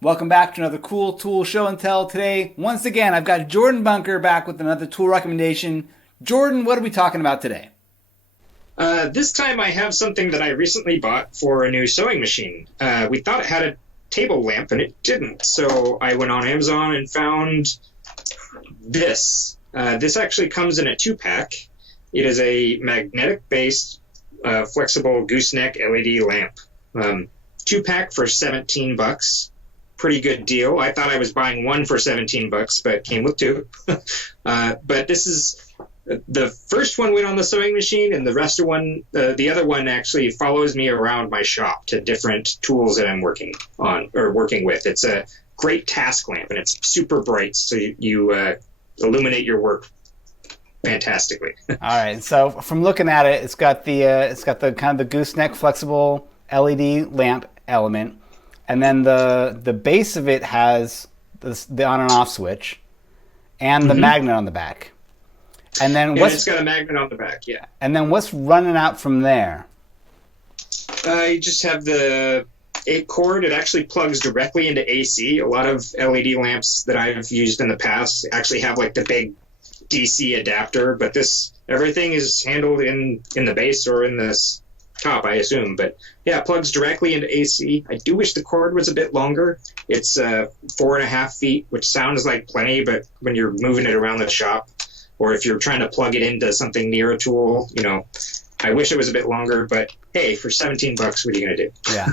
Welcome back to another cool tool show and tell. Today, once again, I've got Jordan Bunker back with another tool recommendation. Jordan, what are we talking about today? This time I have something that I recently bought for a new sewing machine. We thought it had a table lamp and it didn't, so I went on Amazon and found this. This actually comes in a 2-pack. It is a magnetic-based flexible gooseneck LED lamp. 2-pack for $17. Pretty good deal. I thought I was buying one for $17, but it came with two. But this is the first one went on the sewing machine, and the other one actually follows me around my shop to different tools that I'm working on or working with. It's a great task lamp, and it's super bright, so you illuminate your work fantastically. All right. So from looking at it, it's got the kind of the gooseneck flexible LED lamp element. And then the base of it has the on and off switch and the magnet on the back. And then it's got a magnet on the back, yeah. And then what's running out from there? You just have the 8 cord. It actually plugs directly into AC. A lot of LED lamps that I've used in the past actually have like the big DC adapter, but everything is handled in the base or in this top, I assume. But yeah, it plugs directly into AC. I do wish the cord was a bit longer. It's 4.5 feet, which sounds like plenty, but when you're moving it around the shop, or if you're trying to plug it into something near a tool, I wish it was a bit longer, but hey, for $17, what are you going to do? Yeah.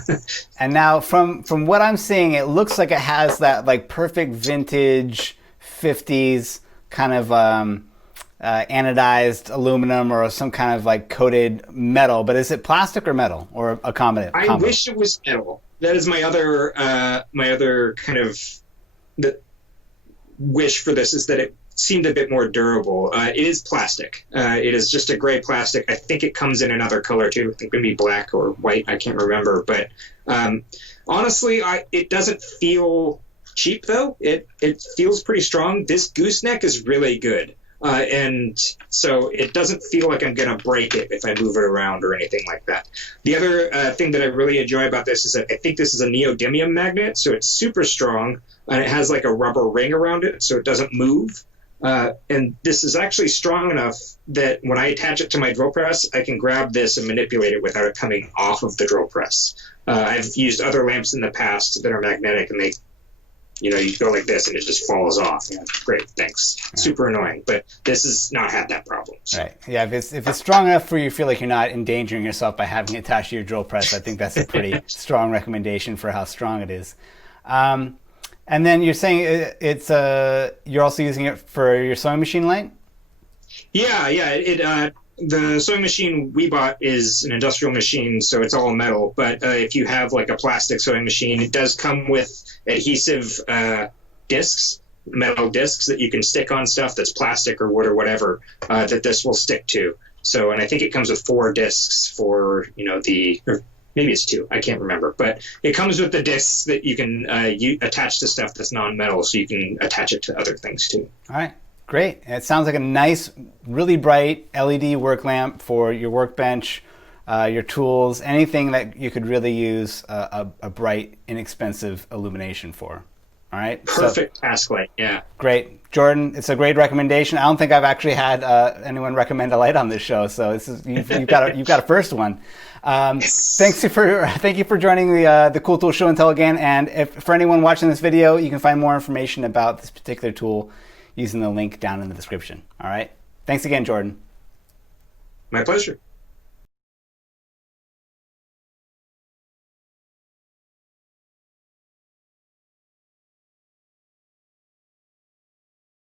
And now from what I'm seeing, it looks like it has that like perfect vintage 50s kind of anodized aluminum or some kind of like coated metal, but is it plastic or metal or a combination? I wish it was metal. That is my other kind of wish for this, is that it seemed a bit more durable. It is plastic. It is just a gray plastic. I think it comes in another color too. I think it would be black or white. I can't remember. But honestly, it doesn't feel cheap though. It feels pretty strong. This gooseneck is really good. And so it doesn't feel like I'm going to break it if I move it around or anything like that. The other thing that I really enjoy about this is that I think this is a neodymium magnet, so it's super strong, and it has like a rubber ring around it so it doesn't move. And this is actually strong enough that when I attach it to my drill press, I can grab this and manipulate it without it coming off of the drill press. I've used other lamps in the past that are magnetic, and you go like this and it just falls off. Yeah, great, thanks. Right. Super annoying, but this has not had that problem. So. Right. Yeah, if it's strong enough for you to feel like you're not endangering yourself by having it attached to your drill press, I think that's a pretty strong recommendation for how strong it is. And then you're saying you're also using it for your sewing machine light? Yeah. The sewing machine we bought is an industrial machine, so it's all metal. But if you have like a plastic sewing machine, it does come with adhesive discs, metal discs that you can stick on stuff that's plastic or wood or whatever that this will stick to. So, and I think it comes with 4 discs for or maybe it's 2. I can't remember, but it comes with the discs that you can attach to stuff that's non-metal, so you can attach it to other things too. All right. Great. It sounds like a nice, really bright LED work lamp for your workbench, your tools, anything that you could really use a bright, inexpensive illumination for. All right. Perfect task light. Yeah. Great. Jordan, it's a great recommendation. I don't think I've actually had anyone recommend a light on this show, so you've got a first one. Yes. Thank you for joining the Cool Tool Show and Tell again. And for anyone watching this video, you can find more information about this particular tool using the link down in the description. All right. Thanks again, Jordan. My pleasure.